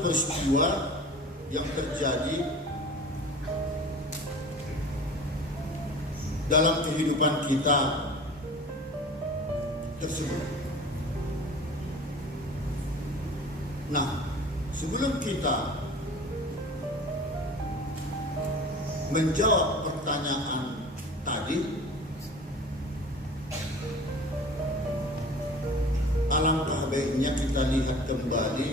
peristiwa yang terjadi dalam kehidupan kita tersebut. Nah, sebelum kita menjawab pertanyaan tadi, alangkah baiknya kita lihat kembali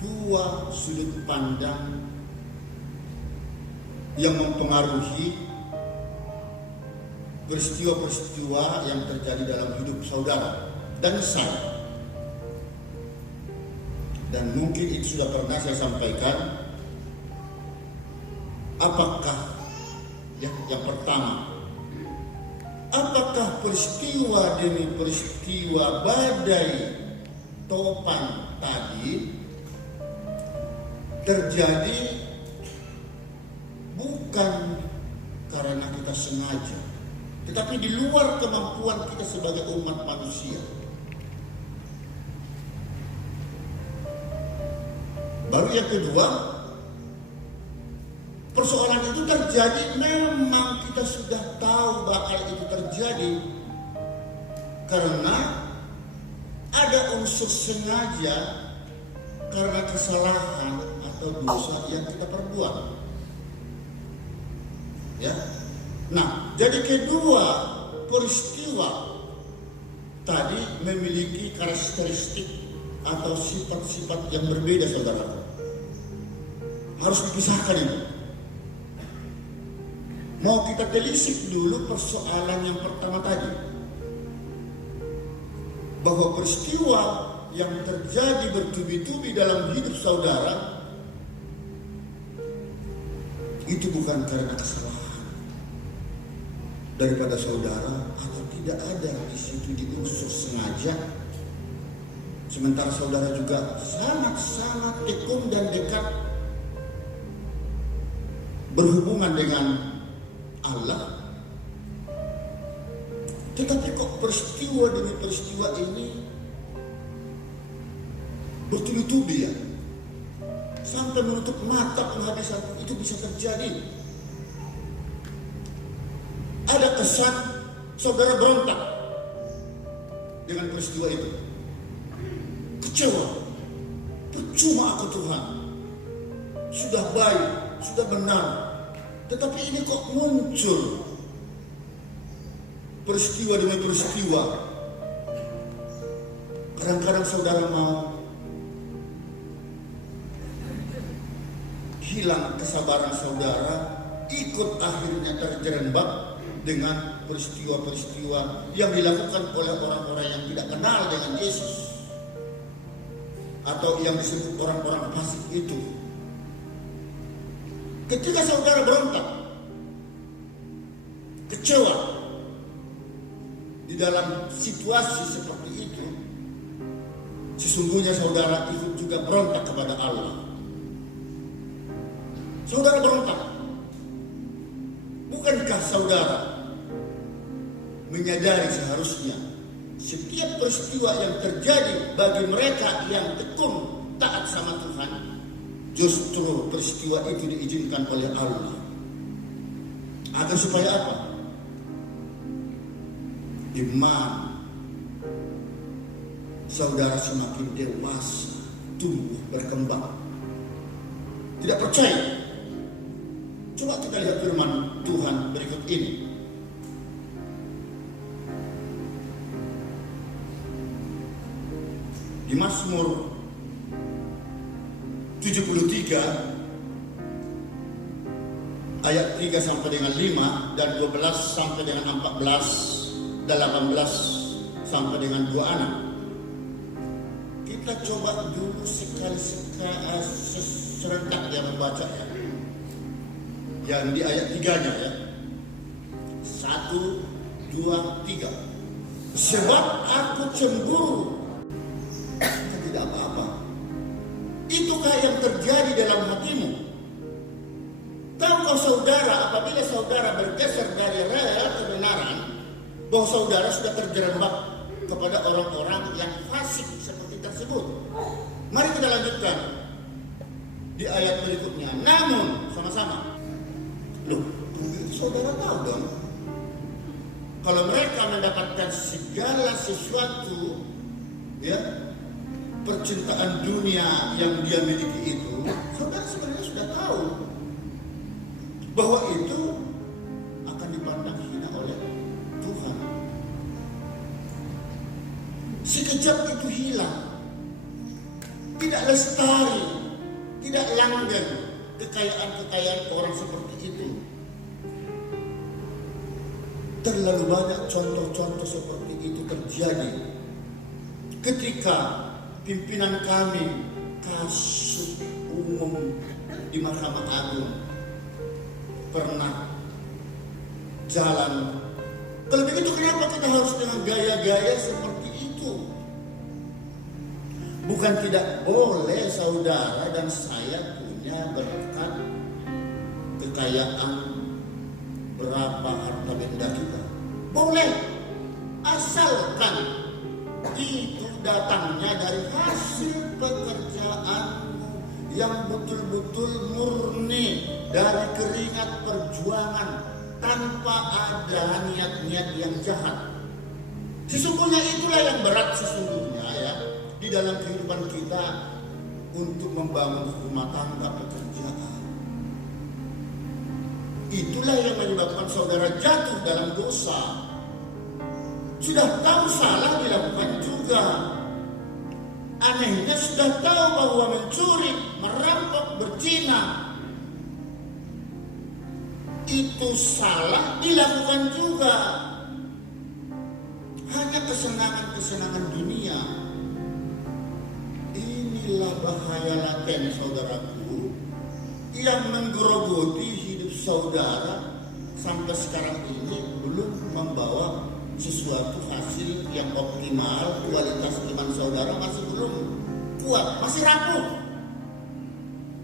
dua sudut pandang yang mempengaruhi peristiwa-peristiwa yang terjadi dalam hidup saudara dan saya. Dan mungkin itu sudah pernah saya sampaikan. Apakah yang pertama, apakah peristiwa demi peristiwa badai topan tadi terjadi bukan karena kita sengaja, tetapi di luar kemampuan kita sebagai umat manusia? Baru yang kedua, persoalan itu terjadi memang kita sudah tahu bakal itu terjadi karena ada unsur sengaja karena kesalahan atau dosa yang kita perbuat. Ya. Nah, jadi kedua peristiwa tadi memiliki karakteristik atau sifat-sifat yang berbeda, saudara. Harus dipisahkan ini. Mau kita telisik dulu persoalan yang pertama tadi, bahwa peristiwa yang terjadi bertubi-tubi dalam hidup saudara itu bukan karena kesalahan daripada saudara atau tidak ada di situ di unsur sengaja. Sementara saudara juga sangat-sangat tekun dan dekat berhubungan dengan Allah. Tetapi kok peristiwa demi peristiwa ini bertubi-tubi ya, sampai menutup mata penghabisan itu bisa terjadi. Ada kesan saudara berontak dengan peristiwa itu, kecewa, percuma aku Tuhan, sudah baik, sudah benar, tetapi ini kok muncul peristiwa demi peristiwa. Kadang-kadang saudara mau hilang kesabaran saudara, ikut akhirnya terjerembab dengan peristiwa-peristiwa yang dilakukan oleh orang-orang yang tidak kenal dengan Yesus atau yang disebut orang-orang fasik itu. Ketika saudara berontak, kecewa di dalam situasi seperti itu, sesungguhnya saudara ikut juga berontak kepada Allah. Saudara berontak. Bukankah saudara menyadari seharusnya setiap peristiwa yang terjadi bagi mereka yang tekun taat sama Tuhan, justru peristiwa itu diizinkan oleh Allah agar supaya apa? Iman saudara semakin dewasa, tumbuh, berkembang. Tidak percaya? Coba kita lihat firman Tuhan berikut ini. Di Mazmur 73 ayat 3 sampai dengan 5 dan 12 sampai dengan 14 dan 18 sampai dengan 2 anak. Kita coba dulu sekali serentak ya membaca ya. Yang di ayat 3-nya ya. 1, 2, 3. Sebab aku cemburu. Tidak apa-apa. Itukah yang terjadi dalam hatimu? Tahukah saudara, apabila saudara bergeser dari rel kebenaran, bahwa saudara sudah terjerembab kepada orang-orang yang fasik seperti tersebut? Mari kita lanjutkan di ayat berikutnya. Namun, sama-sama. Loh, saudara tahu dong, kalau mereka mendapatkan segala sesuatu, ya, percintaan dunia yang dia miliki itu, saudara sebenarnya sudah tahu bahwa itu akan dipandang hina oleh Tuhan. Sekejap itu hilang, tidak lestari, tidak langgeng kekayaan-kekayaan orang seperti itu. Terlalu banyak contoh-contoh seperti itu terjadi ketika pimpinan kami kasus umum di Mahkamah Agung pernah jalan. Kalau begitu kenapa kita harus dengan gaya-gaya seperti itu? Bukan tidak boleh saudara dan saya punya berkat kekayaan berapa harta benda kita. Boleh, asalkan itu datangnya dari hasil pekerjaanmu yang betul-betul murni dari keringat perjuangan tanpa ada niat-niat yang jahat. Sesungguhnya itulah yang berat sesungguhnya, ya, di dalam kehidupan kita untuk membangun rumah tangga pekerjaan. Itulah yang menyebabkan saudara jatuh dalam dosa. Sudah tahu salah dilakukan juga. Anehnya sudah tahu bahwa mencuri, merampok, berzina itu salah dilakukan juga. Hanya kesenangan-kesenangan dunia. Inilah bahaya laten saudaraku yang menggerogoti hidup saudara sampai sekarang ini belum membawa sesuatu hasil yang optimal. Kualitas iman saudara masih belum kuat, masih rapuh.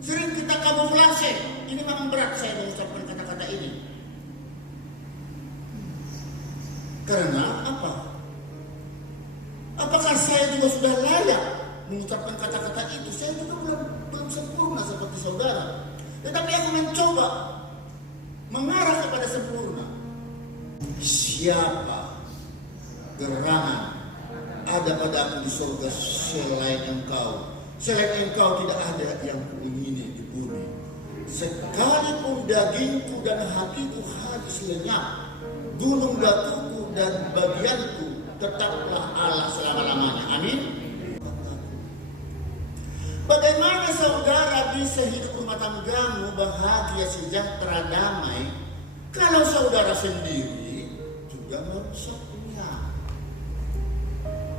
Sering kita kamuflase. Ini memang berat saya mengucapkan kata-kata ini. Karena apa? Apakah saya juga sudah layak mengucapkan kata-kata itu? Saya juga belum sempurna seperti saudara. Tetapi aku mencoba mengarah kepada sempurna. Siapa gerangan ada pada aku di surga selain engkau? Selain engkau tidak ada yang kuingini di bumi. Sekalipun dagingku dan hatiku habis lenyap, gunung batuku dan bagianku tetaplah Allah selama-lamanya. Amin. Bagaimana saudara bisa hidup rumah tanggamu bahagia, sejahtera, damai kalau saudara sendiri juga merusaknya?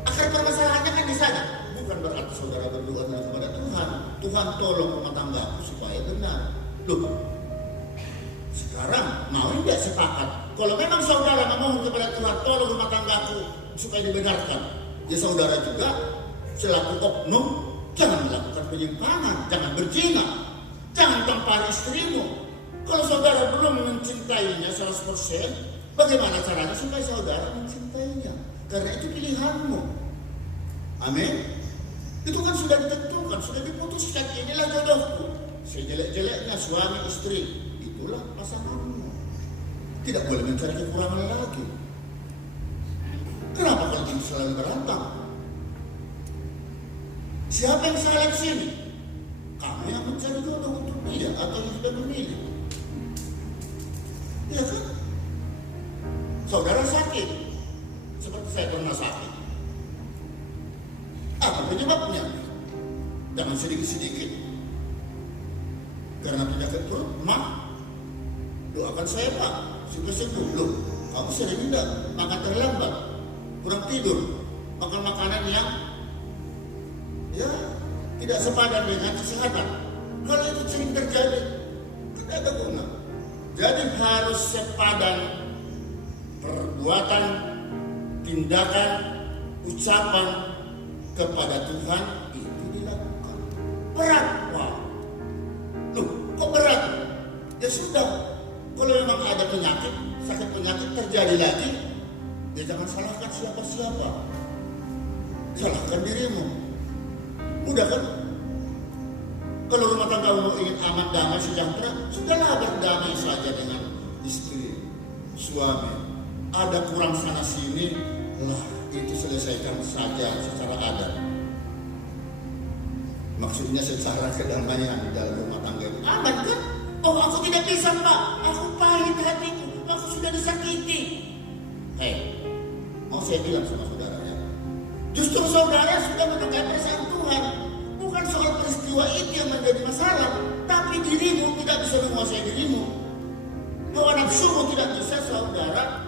Akar permasalahannya kan di sana. Bukan berarti saudara berdoa kepada Tuhan, Tuhan tolong rumah tanggaku supaya benar. Loh, sekarang mau tidak sepakat? Kalau memang saudara memohon kepada Tuhan tolong rumah tanggaku supaya dibenarkan, ya saudara juga selaku oknum jangan melakukan penyimpangan, jangan berzina, jangan tampar istrimu. Kalau saudara belum mencintainya 100%, bagaimana caranya supaya saudara mencintainya? Karena itu pilihanmu. Amin. Itu kan sudah ditentukan, sudah diputuskan. Inilah jodohku. Sejelek-jeleknya suami istri, itulah pasanganmu. Tidak boleh mencari kekurangan lagi. Kenapa kalau ini selalu berantem? Siapa yang salah di sini? Kamu yang mencari jodoh untuk dia atau yang sudah memilih? Ya kan? Saudara sakit, seperti saya pernah sakit. Apa penyebabnya? Jangan sedikit-sedikit. Karena penyakit perut, doakan saya Pak, supaya sembuh. Loh, kamu sering tidak makan terlambat, kurang tidur, makan makanan yang tidak sepadan dengan kesehatan. Kalau itu sering terjadi, tidak ada guna. Jadi harus sepadan perbuatan, tindakan, ucapan kepada Tuhan itu dilakukan. Berat, Pak. Loh, kok berat? Ya sudah, kalau memang ada penyakit, sakit penyakit terjadi lagi, ya jangan salahkan siapa-siapa. Salahkan dirimu. Mudah kan? Kalau rumah tangga ingin aman, damai, sejahtera, sudahlah berdamai saja dengan istri, suami. Ada kurang sana sini, lah itu selesaikan saja secara adat. Maksudnya secara kedamaian di dalam rumah tangga itu aman kan? Oh, aku tidak bisa, Pak. Aku pahit hatiku. Aku sudah disakiti. Mau saya bilang sama saudara ya, justru saudara sudah mendengar perasaan Tuhan. Bukan soal peristiwa itu yang menjadi masalah, tapi dirimu tidak bisa menguasai dirimu. Bahwa nafsumu tidak bisa saudara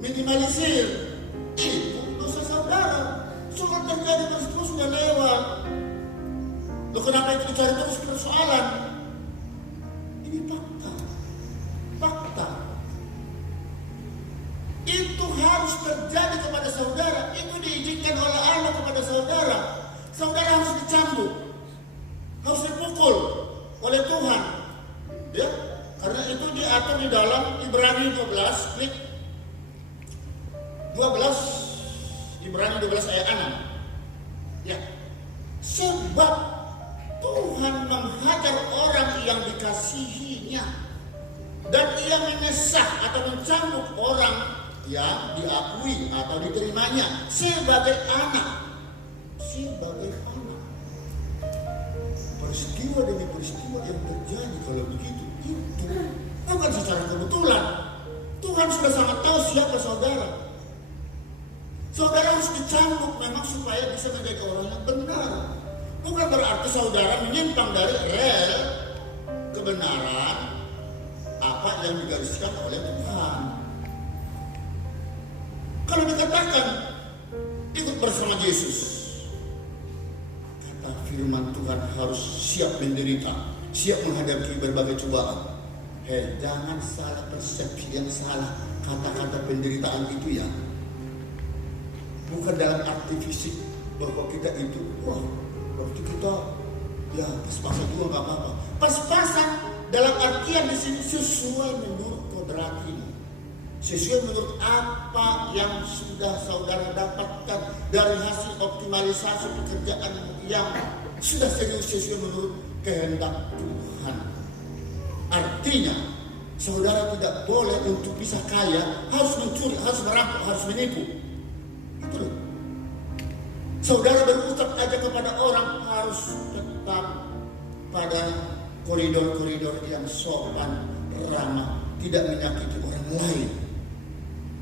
minimalisir. Itu dosa saudara. Soal terjadi peristiwa sudah lewat. Loh, kenapa itu dicari terus persoalan? Ini fakta. Fakta. Itu harus terjadi kepada saudara. Itu diizinkan oleh Allah kepada saudara. Saudara harus dicambuk, harus dipukul oleh Tuhan. Ya, karena itu diatur di dalam Ibrani 12, klik 12, Ibrani 12 ayat 6. Ya, sebab Tuhan menghajar orang yang dikasihinya, dan ia menyesah atau mencambuk orang yang diakui atau diterimanya sebagai anak. Sebagai anak. Peristiwa demi peristiwa yang terjadi kalau begitu itu bukan secara kebetulan. Tuhan sudah sangat tahu siapa saudara. Saudara harus dicambuk memang supaya bisa menjadi orang yang benar. Bukan berarti saudara menyimpang dari rel kebenaran apa yang digariskan oleh Tuhan. Kalau dikatakan ikut bersama Yesus, kata firman Tuhan harus siap menderita, siap menghadapi berbagai cobaan. Jangan salah persepsi yang salah kata-kata penderitaan itu ya. Bukan dalam arti fisik bahwa kita itu, waktu kita ya pas-pasan juga nggak apa-apa. Pas-pasan dalam artian di sini sesuai menurut kodratimu, sesuai menurut apa yang sudah saudara dapatkan dari hasil optimalisasi pekerjaan yang sudah serius, sesuai menurut kehendak Tuhan. Artinya saudara tidak boleh untuk bisa kaya harus mencuri, harus merampok, harus menipu. Itu loh. Saudara berutang aja kepada orang harus tetap pada koridor-koridor yang sopan, ramah, tidak menyakiti orang lain.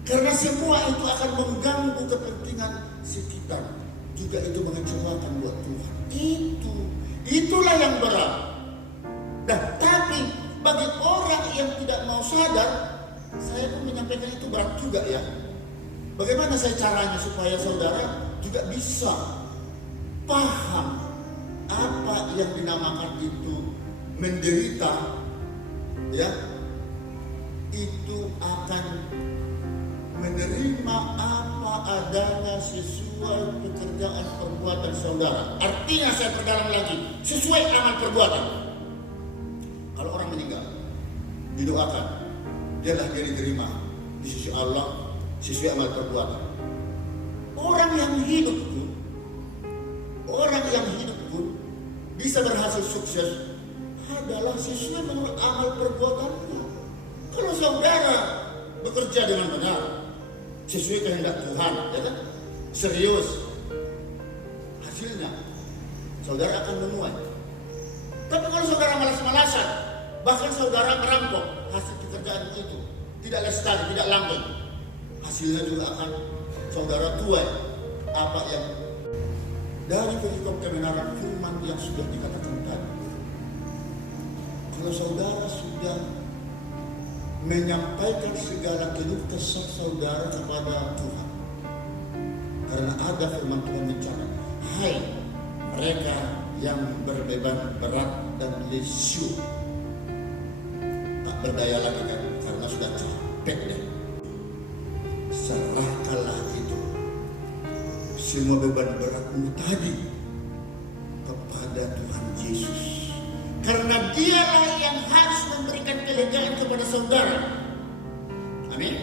Karena semua itu akan mengganggu kepentingan sekitar. Juga itu mengecewakan buat Tuhan. Itulah yang berat. Nah, tapi bagi orang yang tidak mau sadar, saya pun menyampaikan itu berat juga ya. Bagaimana saya caranya supaya saudara juga bisa paham apa yang dinamakan itu menderita, ya, itu akan menerima apa adanya sesuai pekerjaan perbuatan saudara. Artinya saya perdalam lagi, sesuai amal perbuatan. Kalau orang meninggal, didoakan, dialah dia diterima di sisi Allah sesuai amal perbuatan. Orang yang hidup pun bisa berhasil sukses adalah sesuai menurut amal perbuatannya. Kalau saudara bekerja dengan benar, sesuai kehendak Tuhan, ya kan? Serius, hasilnya saudara akan menuai. Tapi kalau saudara malas-malasan, bahkan saudara merampok hasil pekerjaan itu, tidak lestari, tidak langgeng, hasilnya juga akan saudara tuai apa yang dari perikop kebenaran firman yang sudah dikatakan tadi. Kalau saudara sudah menyampaikan segala keluh kesah saudara kepada Tuhan, karena ada firman Tuhan mencatat, hai mereka yang berbeban berat dan lesu, tak berdaya lagi kan, karena sudah capek deh. Serahkanlah itu semua beban beratmu tadi kepada Tuhan Yesus, karena dialah yang harus memberikan kelegaan kepada saudara. Amin.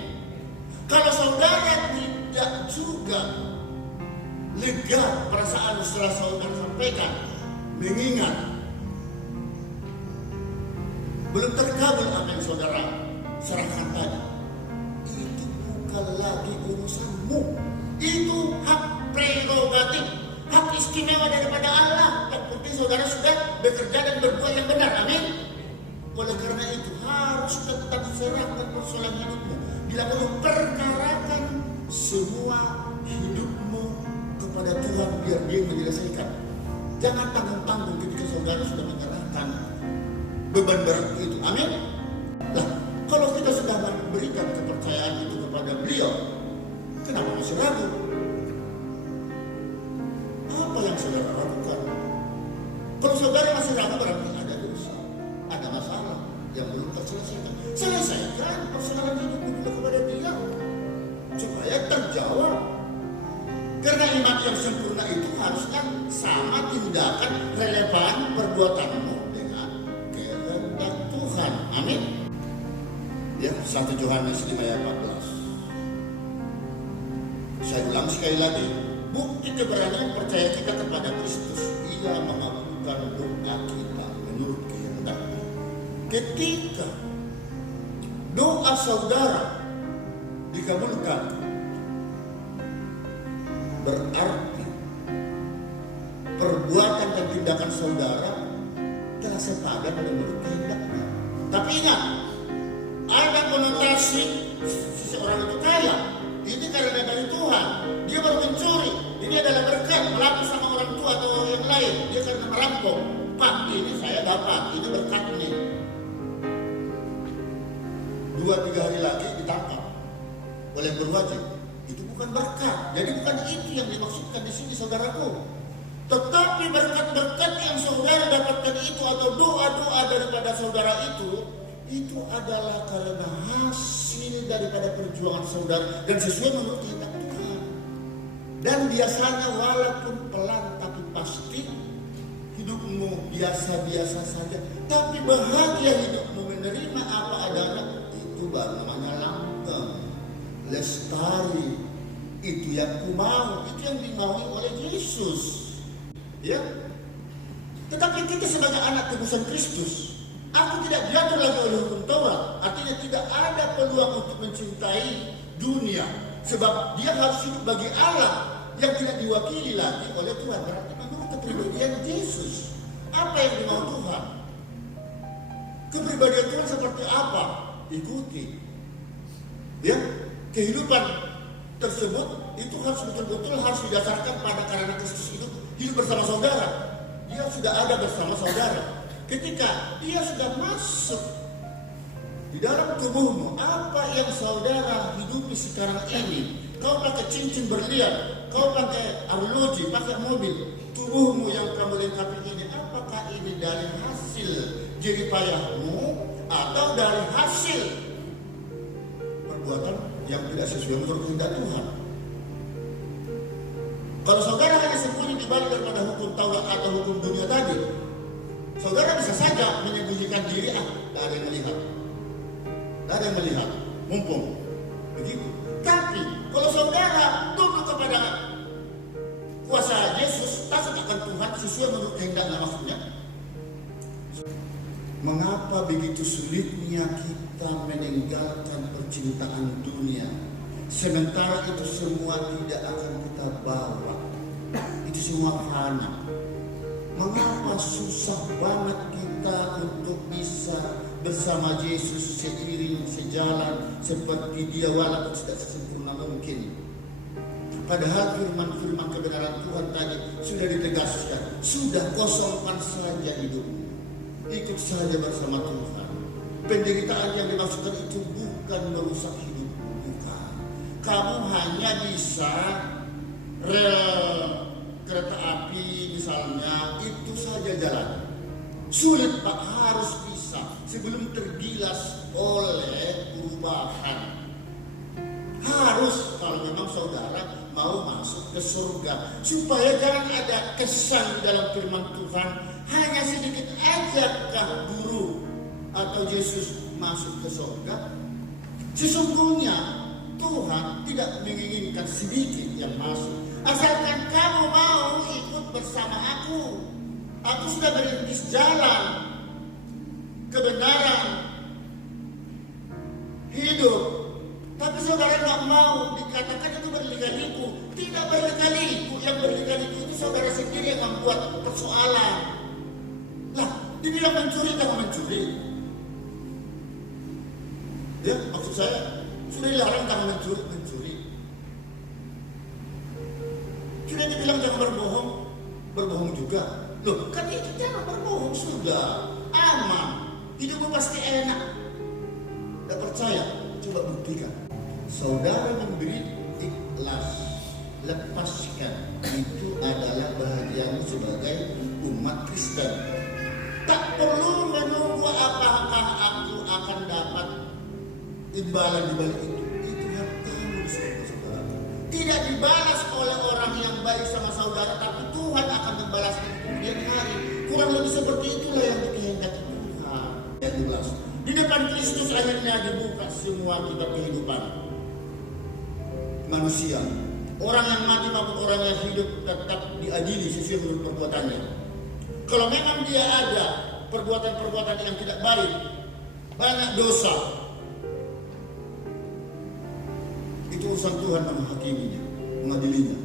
Kalau saudara tidak juga lega perasaan setelah saudara sampaikan, mengingat belum terkabul apa yang saudara serahkan tadi, itu bukan lagi urusanmu. Itu hak prerogatif, hak istimewa daripada Allah. Yang penting saudara sudah bekerja dan berbuat yang benar. Amin. Oleh karena itu harus tetap serahkan persoalan hidupmu. Bila perlu, perkarakan semua hidupmu kepada Tuhan biar Dia menyelesaikan. Jangan tanggung-tanggung ketika saudara sudah menyerahkan beban berat itu. Amin. Lah, kalau kita sudah memberikan kepercayaan itu kepada Beliau, kenapa masih ragu? Apa yang saudara lakukan? Kalau saudara masih ragu, berarti ada dosa, ada masalah yang belum terselesaikan. Selesaikan persoalan hidupmu dulu kepada Dia supaya terjawab. Karena iman yang sempurna itu harusnya sama tindakan relevan perbuatanmu dengan kehendak Tuhan. Amin. Ya, 1 Yohanes 5 ayat 14. Saya ulang sekali lagi, bukti keberanian percaya kita kepada Kristus, Ia mengabulkan doa kita menurut kehendaknya. Ketika doa saudara dikabulkan, berarti perbuatan dan tindakan saudara telah sepadan menurut kehendaknya. Tapi ingat, ada konotasi seseorang itu kaya. Ini karena dari Tuhan. Dia baru mencuri. Ini adalah berkat, melaku sama orang tua atau yang lain. Dia karena merampok. Pak, ini saya dapat. Ini berkat ini. 2-3 hari lagi ditangkap oleh berwajib. Itu bukan berkat. Jadi bukan itu yang dimaksudkan di sini, saudaraku. Tetapi berkat-berkat yang saudara dapatkan itu atau doa-doa daripada saudara itu adalah karena hasil daripada perjuangan saudara dan sesuai menurut kehendak Tuhan. Dan biasanya walaupun pelan tapi pasti hidupmu biasa-biasa saja, tapi bahagia hidupmu menerima apa adanya, itu baru namanya langgeng, lestari. Itu yang ku mau, itu yang dimaui oleh Yesus. Ya. Tetapi kita sebagai anak tebusan Kristus, aku tidak diatur lagi oleh hukum Taurat. Artinya tidak ada peluang untuk mencintai dunia, sebab dia harus hidup bagi Allah yang tidak diwakili lagi oleh Tuhan. Berarti menurut kepribadian Yesus, apa yang dimau Tuhan? Kepribadian Tuhan seperti apa? Ikuti. Ya, kehidupan tersebut itu harus betul-betul harus didasarkan pada karena Kristus hidup bersama saudara. Dia sudah ada bersama saudara. Ketika dia sudah masuk di dalam tubuhmu, apa yang saudara hidupi sekarang ini, kau pakai cincin berlian, kau pakai arloji, pakai mobil, tubuhmu yang kamu lengkapi ini, apakah ini dari hasil jerih payahmu atau dari hasil perbuatan yang tidak sesuai menurut kehendak Tuhan? Kalau saudara hanya sembunyi di balik daripada hukum Taurat atau hukum dunia tadi, saudara bisa saja menyembunyikan diri, tidak ada yang melihat. Tidak ada yang melihat, mumpung begitu. Tapi kalau saudara tunduk kepada kuasa Yesus, takut akan Tuhan sesuai menurut kehendaknya, maksudnya. Mengapa begitu sulitnya kita meninggalkan percintaan dunia, sementara itu semua tidak akan kita bawa, itu semua fana. Mengapa susah banget kita untuk bisa bersama Yesus seiring sejalan seperti Dia walaupun tidak sesempurna mungkin. Padahal firman-firman kebenaran Tuhan tadi sudah ditegaskan, sudah kosongkan saja hidupmu, ikut saja bersama Tuhan. Penderitaan yang dimaksudkan itu bukan merusak hidupmu, bukan. Kamu hanya bisa rel kereta api misalnya, itu saja jalan. Sulit Pak, harus bisa sebelum tergilas oleh perubahan. Harus, kalau memang saudara mau masuk ke surga, supaya jangan ada kesan di dalam firman Tuhan hanya sedikit aja kah guru atau Yesus masuk ke surga. Sesungguhnya Tuhan tidak menginginkan sedikit yang masuk, asalkan kamu mau ikut bersama aku. Aku sudah merintis jalan kebenaran, hidup. Tapi saudara nggak mau dikatakan itu berliku-liku. Tidak berliku-liku. Yang berliku-liku itu saudara sendiri yang membuat persoalan. Lah, dibilang mencuri jangan mencuri. Ya, maksud saya sudah dilarang jangan mencuri. Sudah dibilang jangan berbohong juga. Loh, kan itu jangan berbohong sudah. Aman. Hidupmu pasti enak. Tidak percaya? Coba buktikan. Saudara memberi ikhlas, lepaskan. Itu adalah bahagiamu sebagai umat Kristen. Tak perlu menunggu apakah aku akan dapat imbalan di balik itu. Itu hak kamu di surga, saudara. Tidak dibalas oleh orang yang baik sama saudara, tapi Tuhan akan membalasnya di kemudian hari. Kurang lebih seperti itulah yang dikehendaki Tuhan. Yang jelas. Di depan Kristus akhirnya dibuka semua kitab kehidupan manusia. Orang yang mati maupun orang yang hidup tetap diadili sesuai menurut perbuatannya. Kalau memang dia ada perbuatan-perbuatan yang tidak baik, banyak dosa, itu urusan Tuhan menghakiminya, mengadilinya.